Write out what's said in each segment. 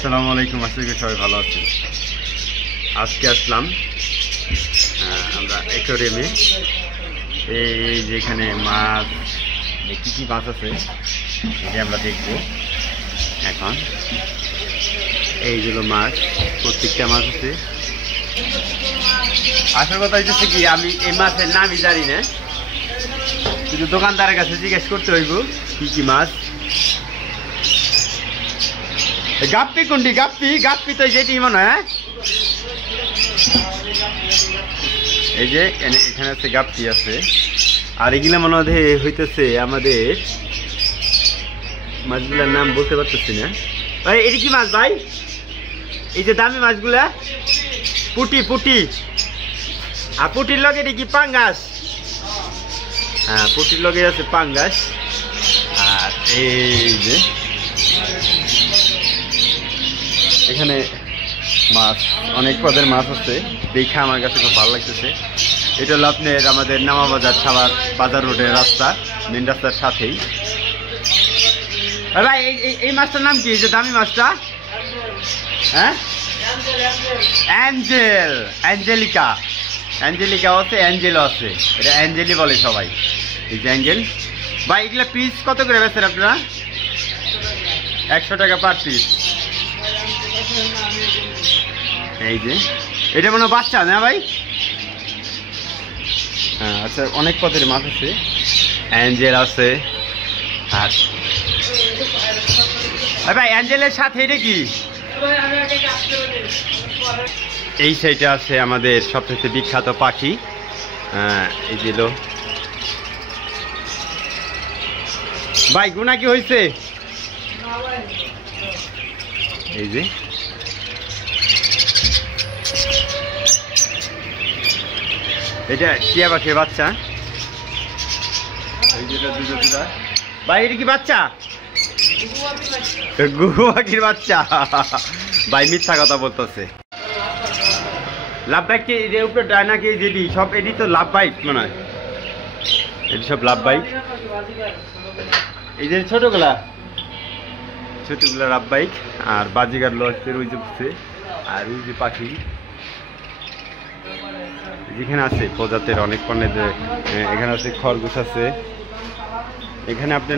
আসসালামু আলাইকুম, আশা করি সবাই ভালো আছেন। আজকে আসলাম আমরা অ্যাকোয়ারিয়ামে। এই যেখানে মাছ, কী কী মাছ আছে এটা আমরা দেখব এখন। এইগুলো মাছ, প্রত্যেকটা মাছ আছে। আসল কথা হচ্ছে কি, আমি এই মাছের নামই জানি না, কিন্তু দোকানদারের কাছে জিজ্ঞেস করতে হইব কি কি মাছ। গাপ্পি কোনটি? গাপ্পি তো যেটি মনে হয়। এই যে এখানে আছে গাপ্পি আছে, আর এগুলা মনে হইতেছে আমাদের মাছগুলার নাম বলতে পারতেছি না। ভাই এটা কি মাছ ভাই? এই যে দামি মাছগুলা পুটি আর পুটির লগে এটা কি পাঙ্গাস? হ্যাঁ, পুটির লগে আছে পাঙ্গাস। আর এই যে এখানে মাছ, অনেক পদের মাছ আছে, দেখে আমার কাছে খুব ভালো লাগতেছে। এটা হলো আপনার আমাদের নামাবাজার সাভার বাজার রোডের রাস্তা, মেন রাস্তার সাথেই। ভাই এই মাছটার নাম কি, যে দামি মাছটা? হ্যাঁ, অ্যাঞ্জেলিকা আছে, অ্যাঞ্জেলও আছে। এটা অ্যাঞ্জেলি বলে সবাই, এই যে অ্যাঞ্জেল। ভাই এগুলো পিস কত করে বেচেন আপনারা? 100 টাকা পার পিস। এই যে এটা মনে হয় বাচ্চা না ভাই? হ্যাঁ, আচ্ছা, অনেক পদের মাছ আছে, অ্যাঞ্জেল আছে। আর ভাই অ্যাঞ্জেলের সাথে এটা কি? এই সাইডে আছে আমাদের সবচেয়ে বিখ্যাত পাখি, এই যে ভাই গুনা কি হয়েছে? এই যে এটা টিয়া পাখির বাচ্চা। এই যেটা দুটা ভাই, এটা কি বাচ্চা? গুহু পাখির বাচ্চা। ভাই মিথ্যা কথা বলতেছে। লাভ বাইক কি উপরে ডায়না কি যেটি সব? এটি তো লাভ বাইক মনে হয়, এটি সব লাভ বাইক। এই যে ছোটগুলা লাভ বাইক, আর বাজিগার লসের ওই যে, আর ওই যে পাখি যেখানে আছে প্রজাতির অনেক পণ্যের। এখানে আছে খরগোশ আছে। এখানে আপনি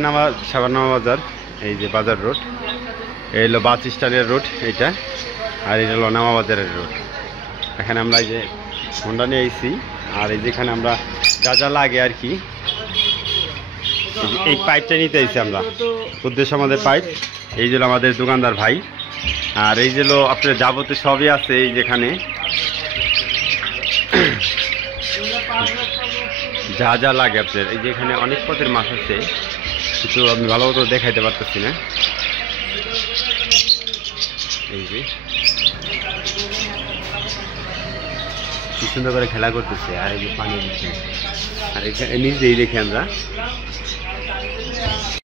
সাভার নামাবাজার, এই যে বাজার রোড, এই হলো বাস স্ট্যান্ডের রোড এইটা, আর এটা হলো নামাবাজারের রোড। এখানে আমরা এই যে হোন্ডা নিয়ে এসেছি, আর এই যেখানে আমরা যা লাগে আর কি, এই পাইপটা নিতে এসেছি আমরা, উদ্দেশ্য আমাদের পাইপ। এই যে আমাদের দোকানদার ভাই, আর এই যে আপনার যাবতীয় সবই আছে এই যেখানে, যা লাগে আপনার। এই যে এখানে অনেক পদের মাছ আছে, কিন্তু আমি ভালো মতো দেখাইতে পারতেছি না। এই যে কি সুন্দর করে খেলা করতেছে, আর এই যে পানি দিচ্ছে, আর এখানে নিজেই দেখি আমরা